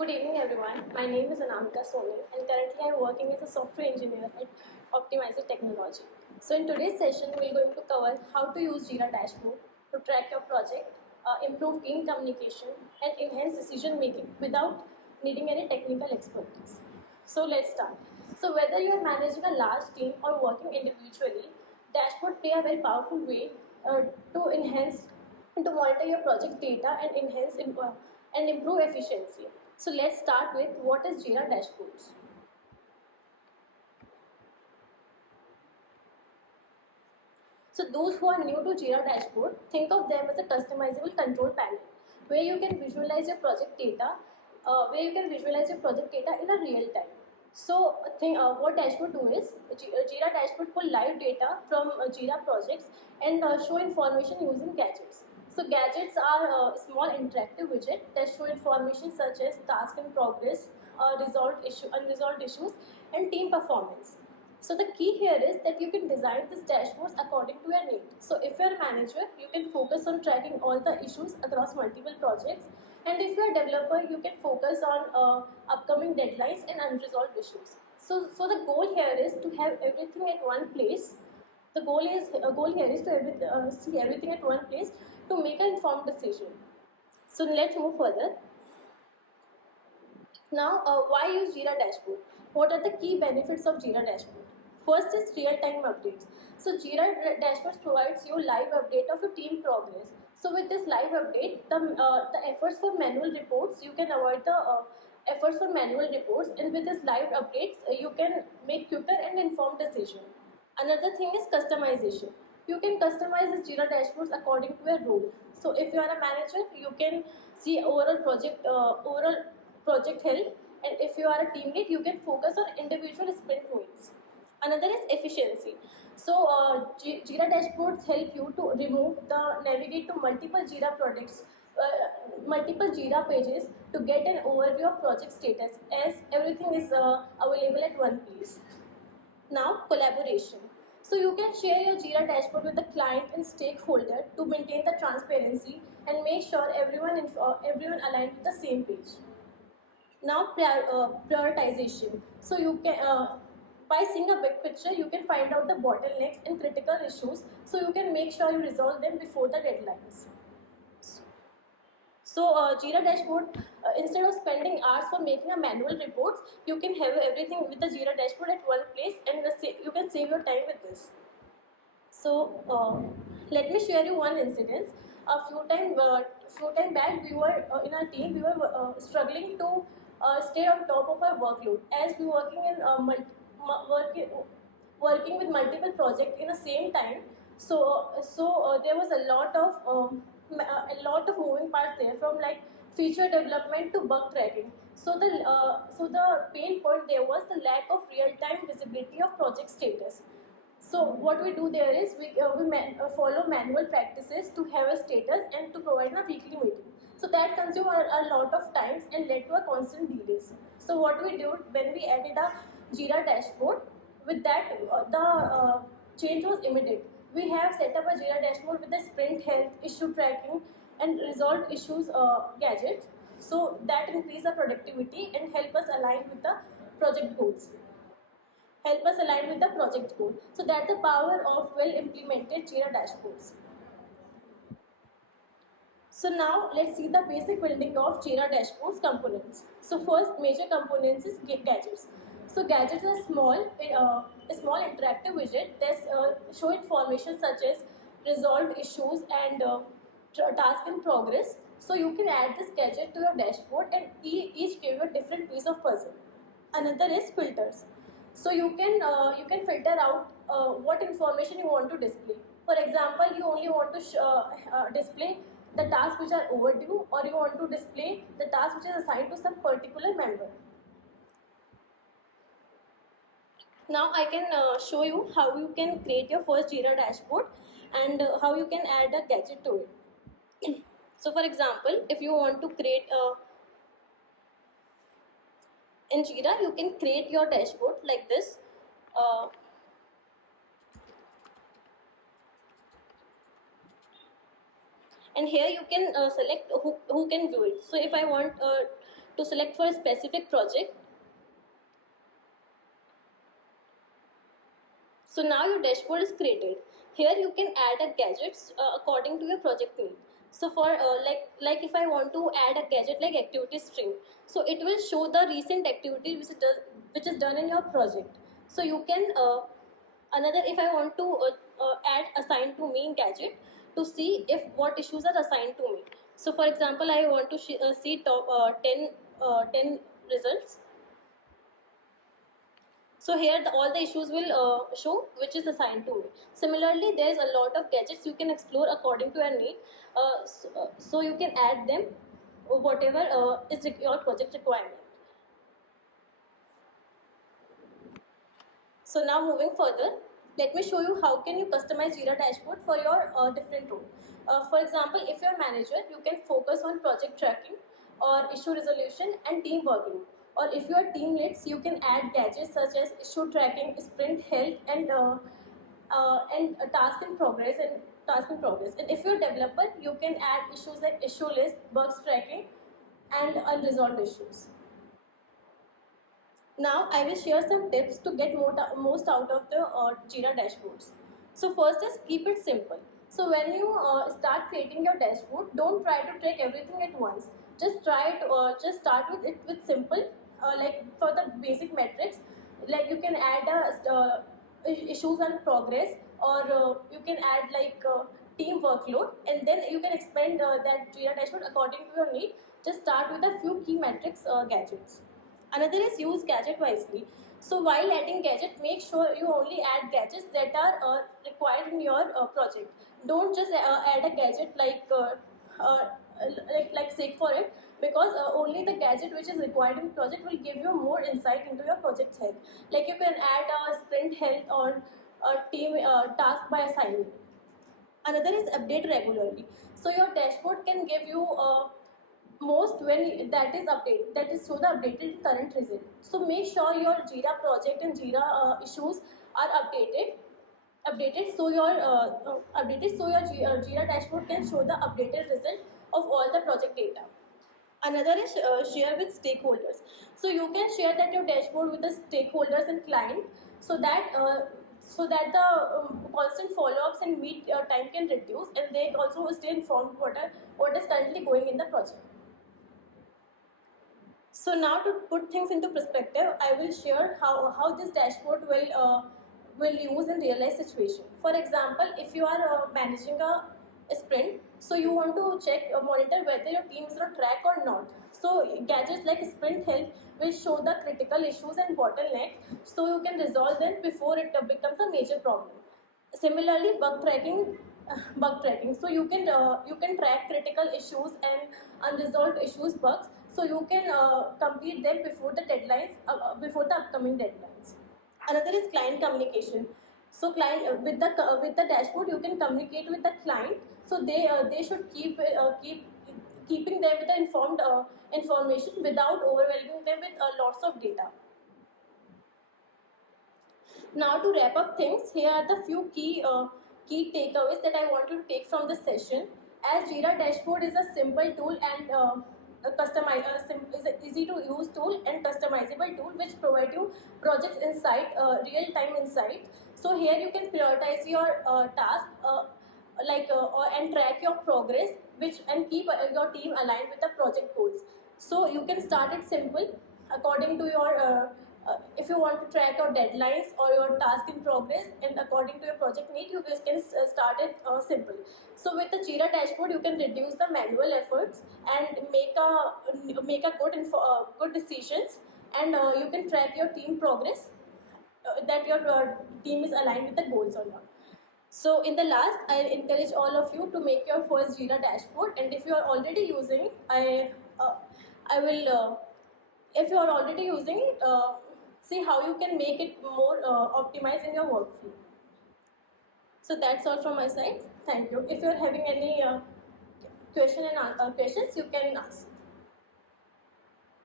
Good evening, everyone. My name is Anamika Soni, and currently I'm working as a software engineer at Optimizer Technology. So, in today's session, we're going to cover how to use Jira Dashboard to track your project, improve team communication, and enhance decision making without needing any technical expertise. So, let's start. So, whether you're managing a large team or working individually, dashboard play a very powerful way to enhance to monitor your project data and and improve efficiency. So let's start with what is Jira dashboards. So those who are new to Jira dashboard, think of them as a customizable control panel where you can visualize your project data, in a real time. So what dashboard do is Jira dashboard pull live data from Jira projects and show information using gadgets. So gadgets are small interactive widgets that show information such as task in progress, unresolved issues, and team performance. So the key here is that you can design this dashboards according to your need. So if you're a manager, you can focus on tracking all the issues across multiple projects. And if you're a developer, you can focus on upcoming deadlines and unresolved issues. So the goal here is to have everything at one place. The goal here is to see everything at one place to make an informed decision. So let's move further. Now, why use Jira Dashboard? What are the key benefits of Jira Dashboard? First is real-time updates. So Jira Dashboard provides you live update of your team progress. So with this live update, the efforts for manual reports, you can avoid the efforts for manual reports, and with this live updates, you can make quicker and informed decision. Another thing is customization. You can customize the Jira dashboards according to your role. So if you are a manager, you can see overall project health, and if you are a team lead, you can focus on individual sprint needs. Another is efficiency. So Jira dashboards help you to navigate to multiple Jira pages to get an overview of project status, as everything is available at one place. Now, collaboration. So you can share your Jira dashboard with the client and stakeholder to maintain the transparency and make sure everyone aligned with the same page. Now, prioritization. So you can by seeing a big picture, you can find out the bottlenecks and critical issues, so you can make sure you resolve them before the deadlines. So Jira dashboard, instead of spending hours for making a manual reports, you can have everything with the Jira dashboard at one place, and you can save your time with this. So let me share you one incident. Few time back, we were in our team. We were struggling to stay on top of our workload, as we were working in working with multiple projects in the same time. So there was a lot of moving parts there, from like feature development to bug tracking. So the pain point there was the lack of real time visibility of project status. So what we do there is we follow manual practices to have a status and to provide a weekly meeting. So that consumed a lot of times and led to a constant delays. So what we did when we added a Jira dashboard, with that change was immediate. We have set up a Jira dashboard with the sprint health, issue tracking, and resolved issues gadgets. So that increase the productivity and help us align with the project goals. Help us align with the project goal. So that's the power of well implemented Jira dashboards. So now let's see the basic building of Jira dashboards components. So first major components is gadgets. So gadgets are small interactive widget that show information such as resolved issues and task in progress. So you can add this gadget to your dashboard, and each give you a different piece of puzzle. Another is filters. So you can filter out what information you want to display. For example, you only want to display the tasks which are overdue, or you want to display the task which is assigned to some particular member. Now I can show you how you can create your first Jira dashboard, and how you can add a gadget to it. So for example, if you want to create in Jira, you can create your dashboard like this. Uh, and here you can select who can view it. So if I want to select for a specific project. So now your dashboard is created. Here you can add a gadgets according to your project need. So for like if I want to add a gadget like activity string, so it will show the recent activity which is done in your project. So you can another, if I want to add assign to me gadget to see if what issues are assigned to me. So for example, I want to see top 10 results. So here all the issues will show which is assigned to me. Similarly, there is a lot of gadgets you can explore according to your need. So you can add them whatever is your project requirement. So now moving further, let me show you how can you customize Jira dashboard for your different role. For example, if you're a manager, you can focus on project tracking or issue resolution and team working. Or if you are team leads, you can add gadgets such as issue tracking, sprint health, and task in progress and task in progress. And if you're a developer, you can add issues like issue list, bugs tracking, and unresolved issues. Now I will share some tips to get most out of the Jira dashboards. So first is keep it simple. So when you start creating your dashboard, don't try to track everything at once. Just just start with it with simple, like for the basic metrics, like you can add issues and progress, or you can add like team workload, and then you can expand that Jira dashboard according to your need. Just start with a few key metrics gadgets. Another is use gadget wisely. So while adding gadget, make sure you only add gadgets that are required in your project. Don't just add a gadget uh, like sake for it, because only the gadget which is required in project will give you more insight into your project's health. Like you can add a sprint health or a team task by assignment. Another is update regularly. So your dashboard can give you most when that is update, that is show the updated current result. So make sure your Jira project and Jira issues are updated so your Jira dashboard can show the updated result of all the project data. Another is share with stakeholders. So you can share that your dashboard with the stakeholders and client, so that the constant follow-ups and meet time can reduce, and they also stay informed what is currently going in the project. So now to put things into perspective, I will share how this dashboard will use in real life situation. For example, if you are managing a sprint, so you want to monitor whether your team is on track or not. So gadgets like sprint health will show the critical issues and bottlenecks, so you can resolve them before it becomes a major problem. Similarly, bug tracking. So you can track critical issues and unresolved issues bugs, so you can complete them before the deadlines, before the upcoming deadlines. Another is client communication. So client with the dashboard, you can communicate with the client, so they should keeping them with the informed information without overwhelming them with lots of data. Now to wrap up things, here are the few key takeaways that I want to take from this session. As Jira dashboard is a simple tool and is an easy to use tool and customizable tool which provide you project insight, real time insight. So here you can prioritize your task and track your progress, and keep your team aligned with the project goals. So you can start it simple according to your if you want to track your deadlines or your task in progress, and according to your project need, you guys can start it simple. So with the Jira dashboard, you can reduce the manual efforts and make a good decisions, and you can track your team progress, that your team is aligned with the goals or not. So in the last, I encourage all of you to make your first Jira dashboard, and if you are already using it, I will if you are already using it, see how you can make it more optimized in your workflow. So that's all from my side. Thank you. If you are having any questions, you can ask.